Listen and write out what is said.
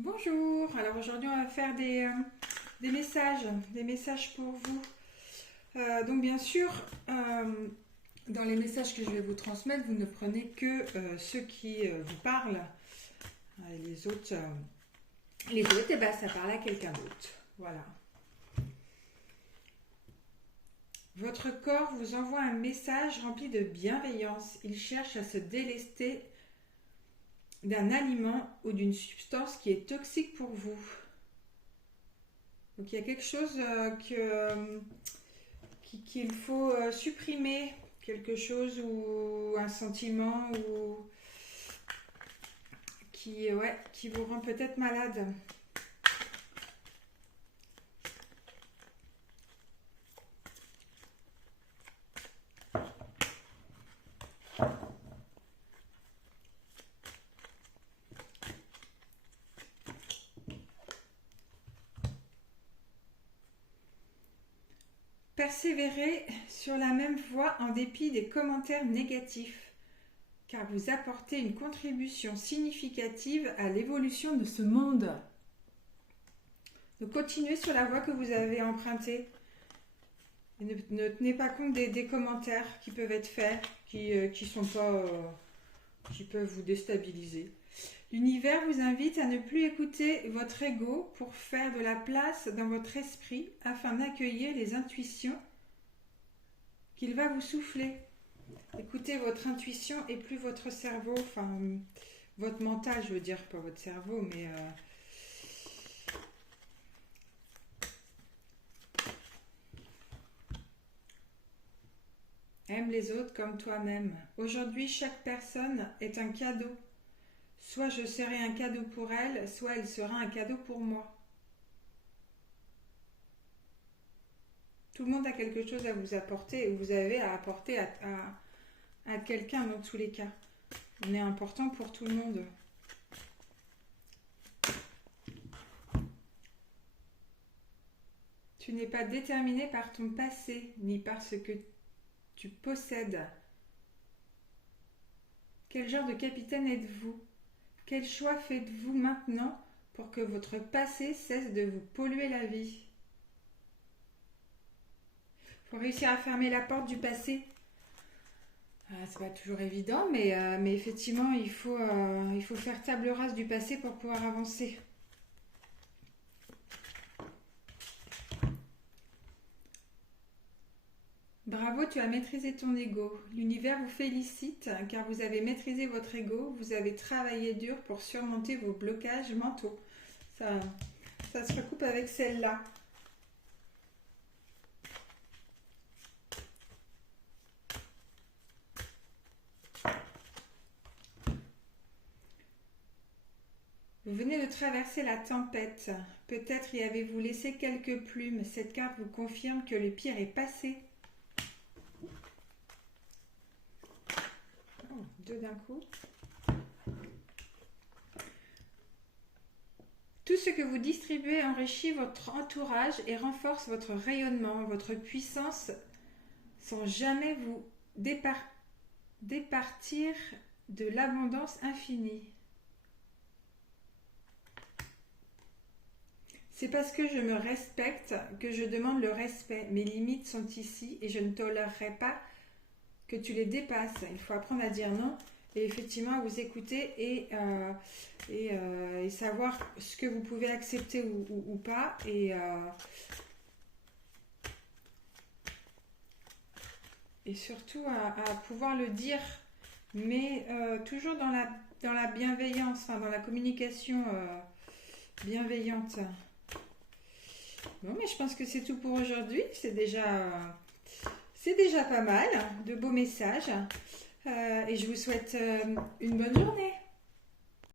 Bonjour, alors aujourd'hui on va faire des messages pour vous. Donc bien sûr, dans les messages que je vais vous transmettre, vous ne prenez que ceux qui vous parlent. Et les autres, eh ben, ça parle à quelqu'un d'autre. Voilà. Votre corps vous envoie un message rempli de bienveillance. Il cherche à se délester d'un aliment ou d'une substance qui est toxique pour vous. Donc il y a quelque chose qu'il faut supprimer, quelque chose ou un sentiment ou qui vous rend peut-être malade. Persévérez sur la même voie en dépit des commentaires négatifs, car vous apportez une contribution significative à l'évolution de ce monde. Donc continuez sur la voie que vous avez empruntée. Et ne tenez pas compte des commentaires qui peuvent être faits, qui sont pas, qui peuvent vous déstabiliser. L'univers vous invite à ne plus écouter votre ego pour faire de la place dans votre esprit afin d'accueillir les intuitions qu'il va vous souffler. Écoutez votre intuition et plus votre cerveau, enfin votre mental, je veux dire, pas votre cerveau, mais aime les autres comme toi-même. Aujourd'hui, chaque personne est un cadeau. Soit je serai un cadeau pour elle, soit elle sera un cadeau pour moi. Tout le monde a quelque chose à vous apporter et vous avez à apporter à quelqu'un dans tous les cas. On est important pour tout le monde. Tu n'es pas déterminé par ton passé, ni par ce que tu possèdes. Quel genre de capitaine êtes-vous? Quel choix faites-vous maintenant pour que votre passé cesse de vous polluer la vie? Il faut réussir à fermer la porte du passé. C'est pas toujours évident, mais effectivement, il faut faire table rase du passé pour pouvoir avancer. Bravo, tu as maîtrisé ton ego. L'univers vous félicite car vous avez maîtrisé votre ego, vous avez travaillé dur pour surmonter vos blocages mentaux. Ça se recoupe avec celle-là. Vous venez de traverser la tempête. Peut-être y avez-vous laissé quelques plumes. Cette carte vous confirme que le pire est passé. Deux d'un coup. Tout ce que vous distribuez enrichit votre entourage et renforce votre rayonnement, votre puissance, sans jamais vous départir de l'abondance infinie. C'est parce que je me respecte que je demande le respect. Mes limites sont ici et je ne tolérerai pas que tu les dépasses. Il faut apprendre à dire non et effectivement vous écouter et savoir ce que vous pouvez accepter ou pas et surtout à pouvoir le dire, mais toujours dans la bienveillance, enfin dans la communication bienveillante. Bon, mais je pense que c'est tout pour aujourd'hui. C'est déjà pas mal, de beaux messages. Et je vous souhaite une bonne journée.